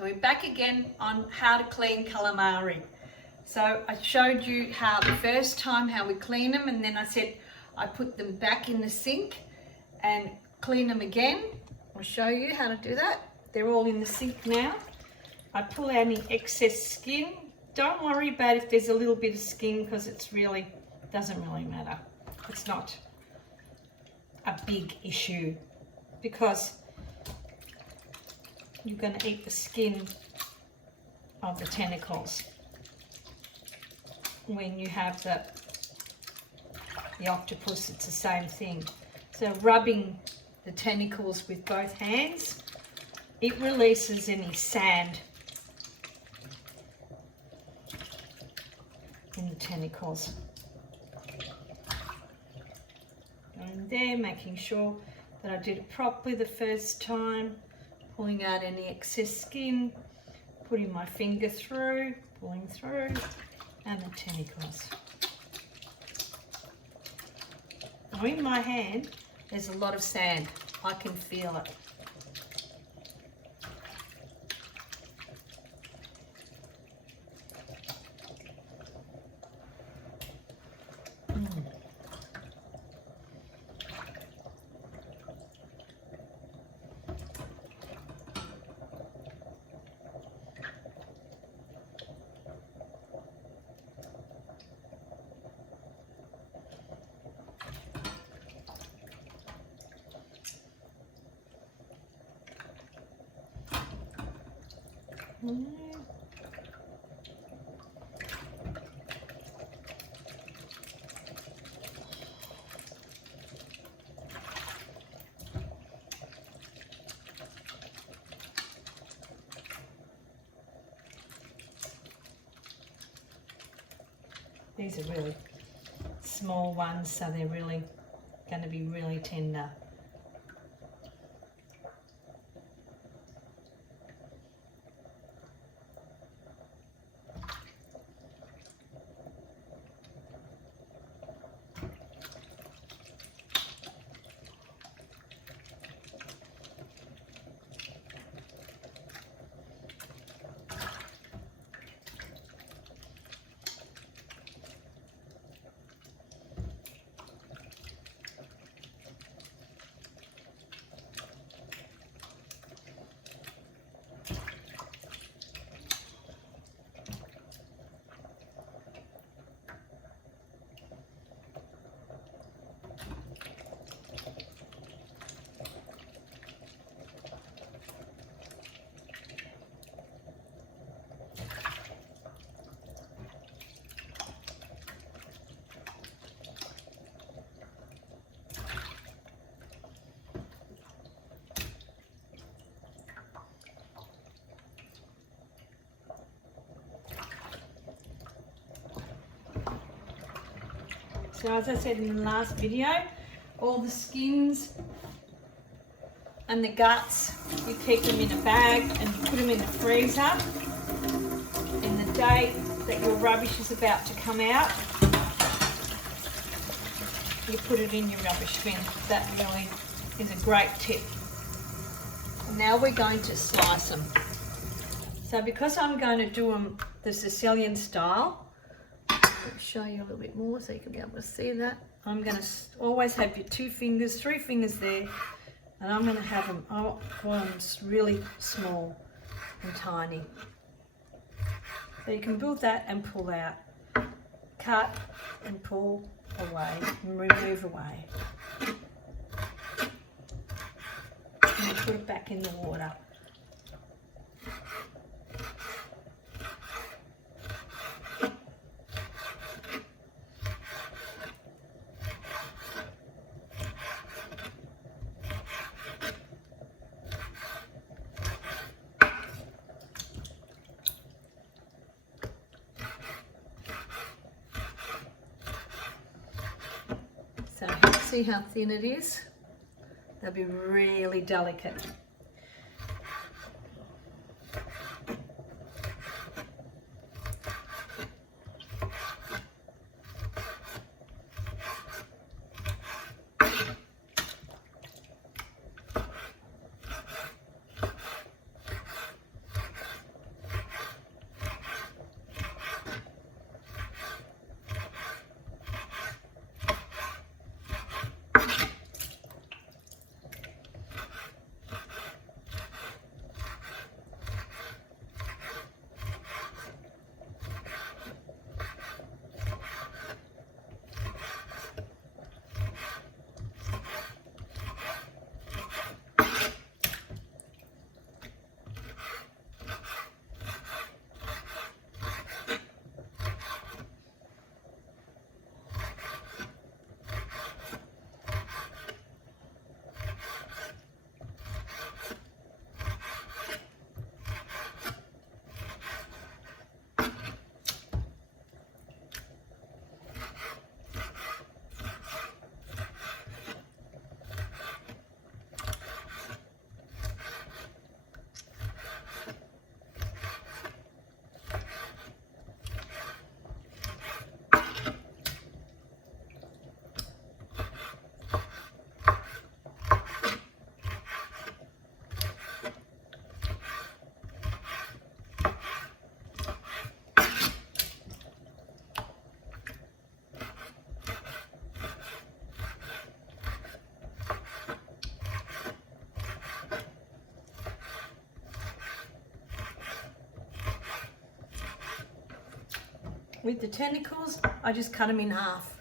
So we're back again on how to clean calamari. So I showed you how the first time how we clean them, and then I said I put them back in the sink and clean them again. I'll show you how to do that. They're all in the sink now. I pull out any excess skin. Don't worry about if there's a little bit of skin, because it's really doesn't really matter. It's not a big issue because you're going to eat the skin of the tentacles when you have the octopus. It's the same thing. So rubbing the tentacles with both hands, it releases any sand in the tentacles. And there, making sure that I did it properly the first time, pulling out any excess skin, putting my finger through, pulling through, and the tentacles. Now in my hand, there's a lot of sand. I can feel it. These are really small ones, so they're really going to be really tender. So as I said in the last video, all the skins and the guts, you keep them in a bag and you put them in the freezer. In the day that your rubbish is about to come out, you put it in your rubbish bin. That really is a great tip. And now we're going to slice them. So because I'm going to do them the Sicilian style, let me show you a little bit more so you can be able to see that. I'm going to always have your 2 fingers, 3 fingers there, and I'm going to have them, I want them really small and tiny. So you can build that and pull out, cut and pull away and remove away. And put it back in the water. So see how thin it is? They'll be really delicate. with the tentacles, I just cut them in half.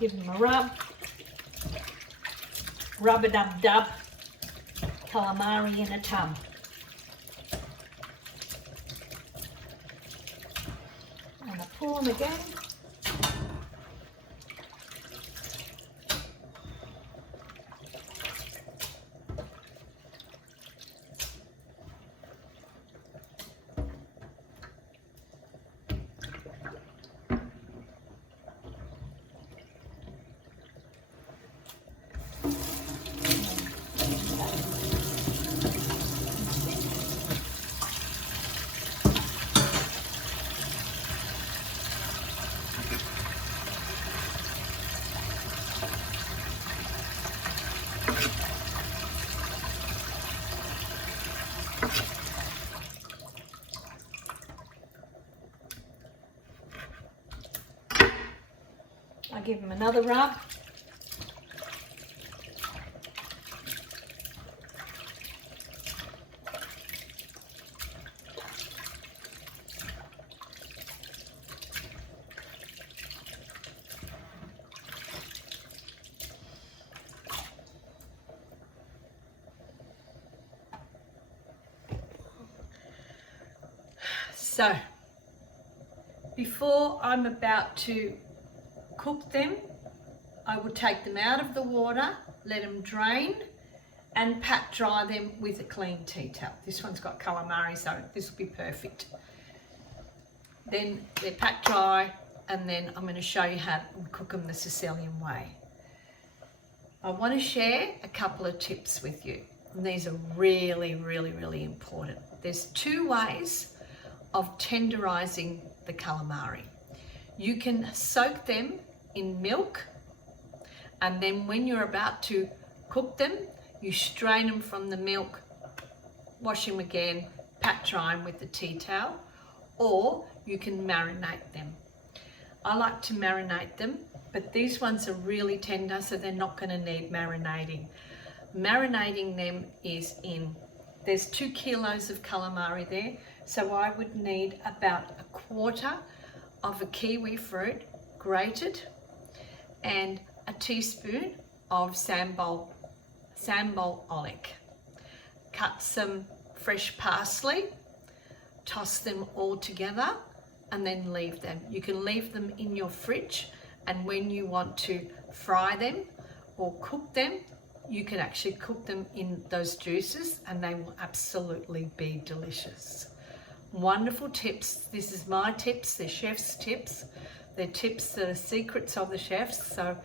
Give them a rub-a-dub-dub, calamari in a tub. And I pull them again. I give them another rub. So, before I'm about to cook them, I will take them out of the water, let them drain, and pat dry them with a clean tea towel. This one's got calamari, so this will be perfect. Then they're pat dry, and then I'm going to show you how to cook them the Sicilian way. I want to share a couple of tips with you, and these are really, really, really important. There's two ways of tenderizing the calamari. You can soak them in milk, and then when you're about to cook them, you strain them from the milk, wash them again, pat dry them with the tea towel, or you can marinate them. I like to marinate them, but these ones are really tender, so they're not going to need marinating. Marinating them is there's 2 kilos of calamari there, so I would need about a quarter of a kiwi fruit grated and a teaspoon of sambal oelek. Cut some fresh parsley, toss them all together, and then leave them. You can leave them in your fridge, and when you want to fry them or cook them, you can actually cook them in those juices and they will absolutely be delicious. Wonderful tips. This is my tips, they're chef's tips. They're tips that are secrets of the chefs, so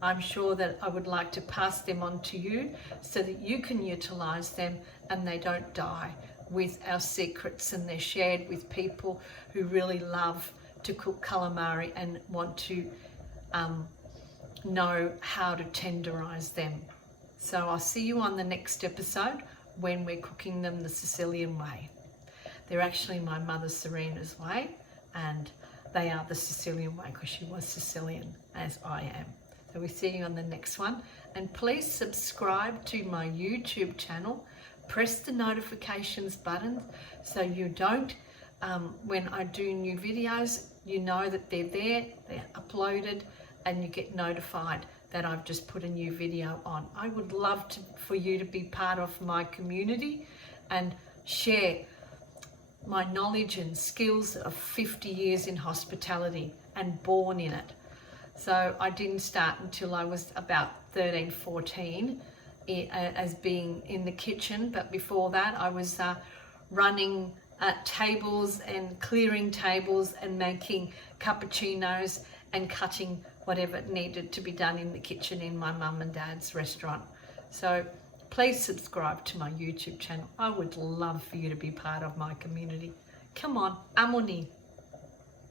I'm sure that I would like to pass them on to you so that you can utilize them and they don't die with our secrets, and they're shared with people who really love to cook calamari and want to know how to tenderize them. So I'll see you on the next episode when we're cooking them the Sicilian way. They're actually my mother Serena's way, and they are the Sicilian way because she was Sicilian as I am. So we see you on the next one, and please subscribe to my YouTube channel. Press the notifications button so you don't, when I do new videos, you know that they're there, they're uploaded, and you get notified that I've just put a new video on. I would love for you to be part of my community and share my knowledge and skills of 50 years in hospitality and born in it. So I didn't start until I was about 13, 14 as being in the kitchen, but before that I was running tables and clearing tables and making cappuccinos and cutting whatever needed to be done in the kitchen in my mum and dad's restaurant. So please subscribe to my YouTube channel. I would love for you to be part of my community. Come on, amoni.